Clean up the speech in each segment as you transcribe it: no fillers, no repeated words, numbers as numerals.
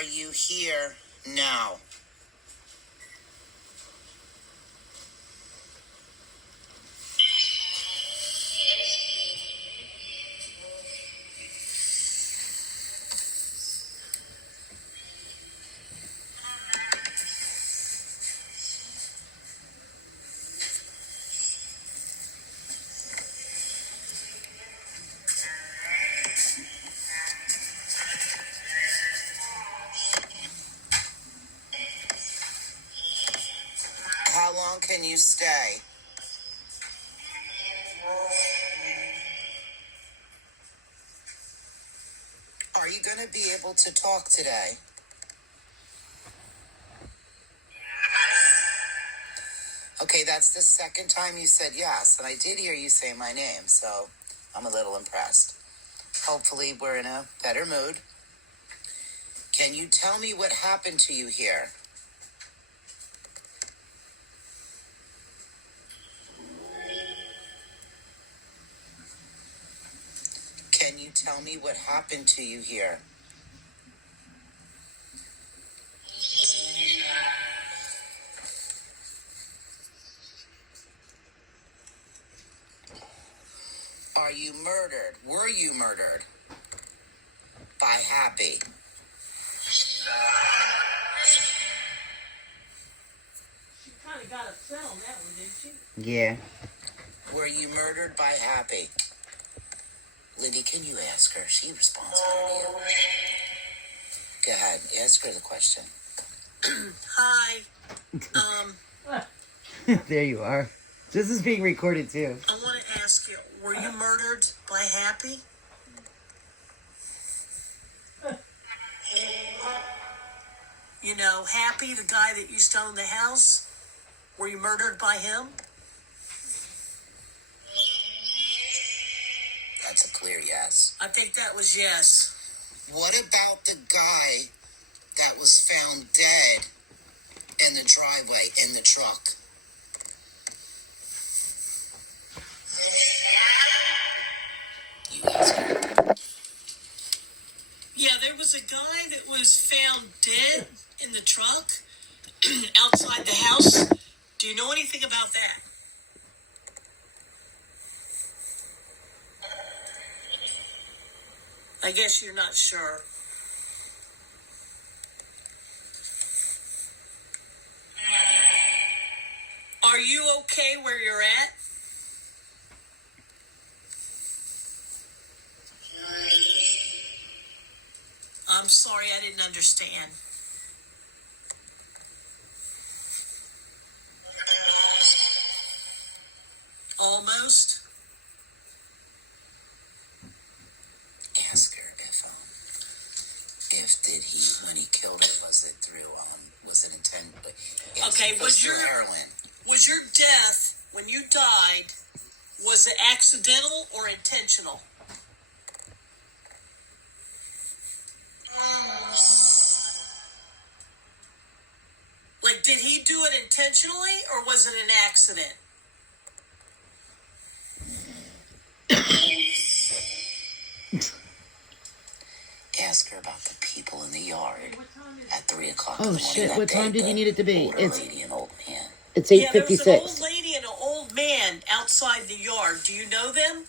Are you here now? How long can you stay? Are you going to be able to talk today? Okay, that's the second time you said yes, and I did hear you say my name, so I'm a little impressed. Hopefully we're in a better mood. Can you tell me what happened to you here? Can you tell me what happened to you here? Are you murdered? Were you murdered? By Happy? She kind of got upset on that one, didn't she? Yeah. Were you murdered by Happy? Lindy, can you ask her? She responds better to you. Go ahead. Ask her the question. Hi. There you are. This is being recorded too. I want to ask you, were you murdered by Happy? You know, Happy, the guy that used to own the house? Were you murdered by him? That's a clear yes. I think that was yes. What about the guy that was found dead in the driveway in the truck? You ask her. Yeah, there was a guy that was found dead in the truck outside the house. Do you know anything about that? I guess you're not sure. Are you okay where you're at? I'm sorry, I didn't understand. Almost? Ask her if did he, when he killed her, was it through, was it intended? Okay, was your death, when you died, was it accidental or intentional? Like, did he do it intentionally, or was it an accident? Ask her about the people in the yard at 3 o'clock in Oh the morning. shit! What time did you need it to be? Older lady and old man. It's Yeah, there was 8:56. an old lady and an old man outside the yard. Do you know them?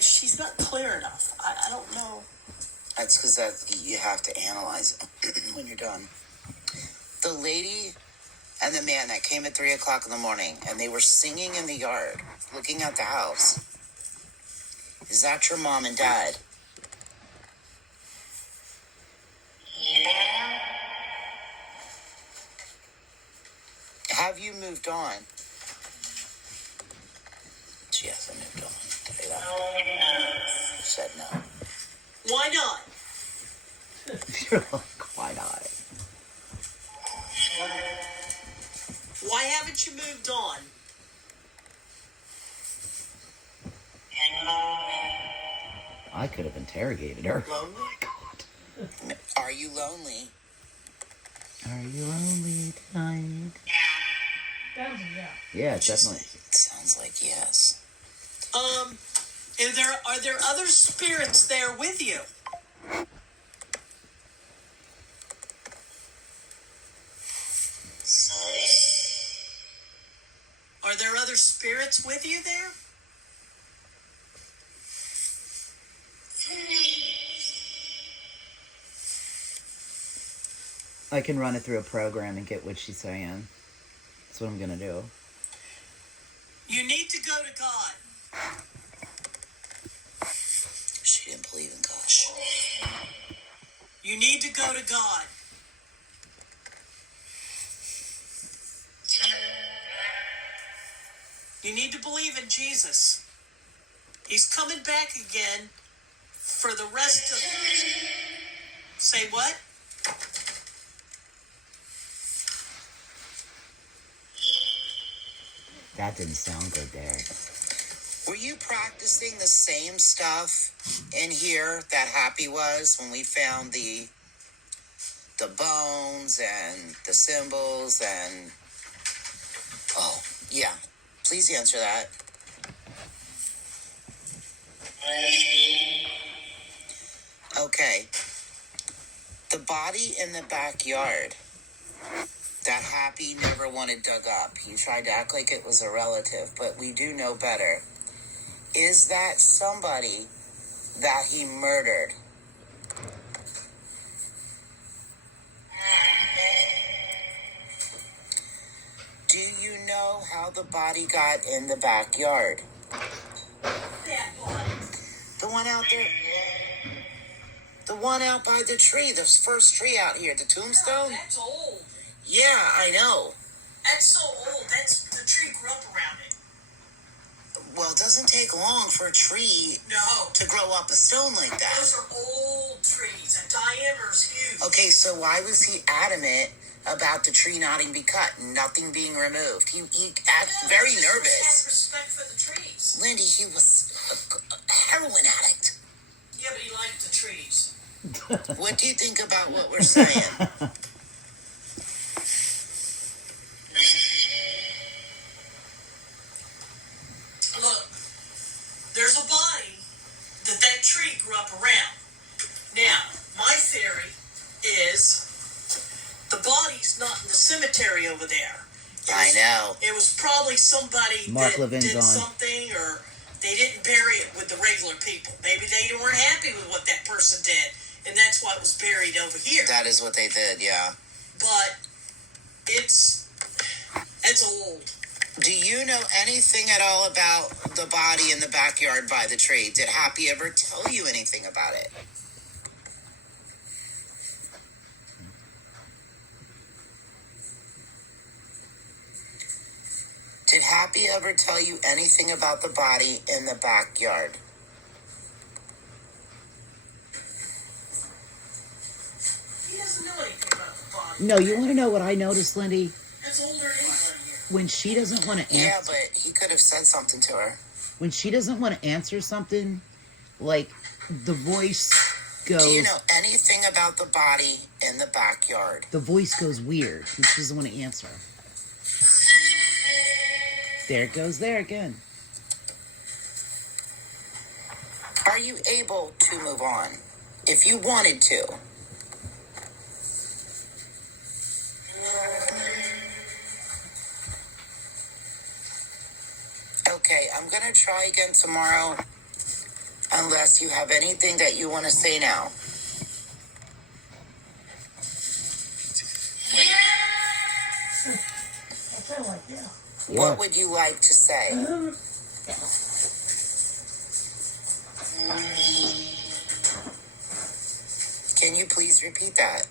She's not clear enough. I don't know. That's because you have to analyze it when you're done. The lady and the man that came at 3 o'clock in the morning, and they were singing in the yard, looking at the house. Is that your mom and dad? Have you moved on? She hasn't moved on. I'll tell you that. She said no. Why not? You're like, why not? Why haven't you moved on? I could have interrogated her. Lonely? Oh my god. Are you lonely? Are you lonely tonight? Yeah, definitely. It sounds like yes. Are there other spirits there with you? Are there other spirits with you there? I can run it through a program and get what she's saying. That's what I'm gonna do. You need to go to God. She didn't believe in God. You need to go to God. You need to believe in Jesus. He's coming back again for the rest of... Say what? That didn't sound good there. Were you practicing the same stuff in here that Happy was when we found the bones and the symbols and... Oh, yeah. Please answer that. Okay. The body in the backyard that Happy never wanted dug up. He tried to act like it was a relative, but we do know better. Is that somebody that he murdered? Do you know how the body got in the backyard? The one out there. The one out by the tree, the first tree out here, the tombstone? No, that's old. Yeah, I know. That's so old. The tree grew up around it. Well, it doesn't take long for a tree to grow up a stone like that. Those are old trees. The diameter's huge. Okay, so why was he adamant about the tree not being cut and nothing being removed? He acted very nervous. He had respect for the trees. Lindy, he was a heroin addict. Yeah, but he liked the trees. What do you think about what we're saying? Look, there's a body that tree grew up around. Now, my theory is the body's not in the cemetery over there. I know. It was probably somebody Mark that Levin's did on. something, or they didn't bury it with the regular people. Maybe they weren't happy with what that person did, and that's why it was buried over here. That is what they did, yeah. But it's old. Do you know anything at all about the body in the backyard by the tree? Did Happy ever tell you anything about it? Did Happy ever tell you anything about the body in the backyard? He doesn't know anything about the body. No, you want to know what I noticed, Lindy? That's older than anybody here. When she doesn't want to answer... Yeah, but he could have said something to her. When she doesn't want to answer something, like, the voice goes... Do you know anything about the body in the backyard? The voice goes weird when she doesn't want to answer. There it goes there again. Are you able to move on? If you wanted to. Okay, I'm going to try again tomorrow, unless you have anything that you want to say now. What would you like to say? Can you please repeat that?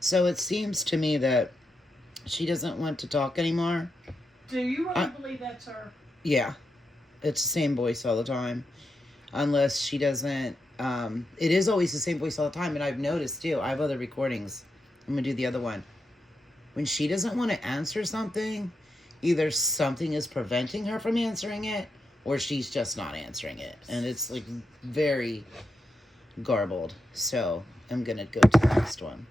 So it seems to me that she doesn't want to talk anymore. Do you really believe that's her? Yeah. It's the same voice all the time. Unless she doesn't... it is always the same voice all the time, and I've noticed, too. I have other recordings. I'm going to do the other one. When she doesn't want to answer something, either something is preventing her from answering it, or she's just not answering it. And it's, like, very... garbled. So I'm going to go to the next one.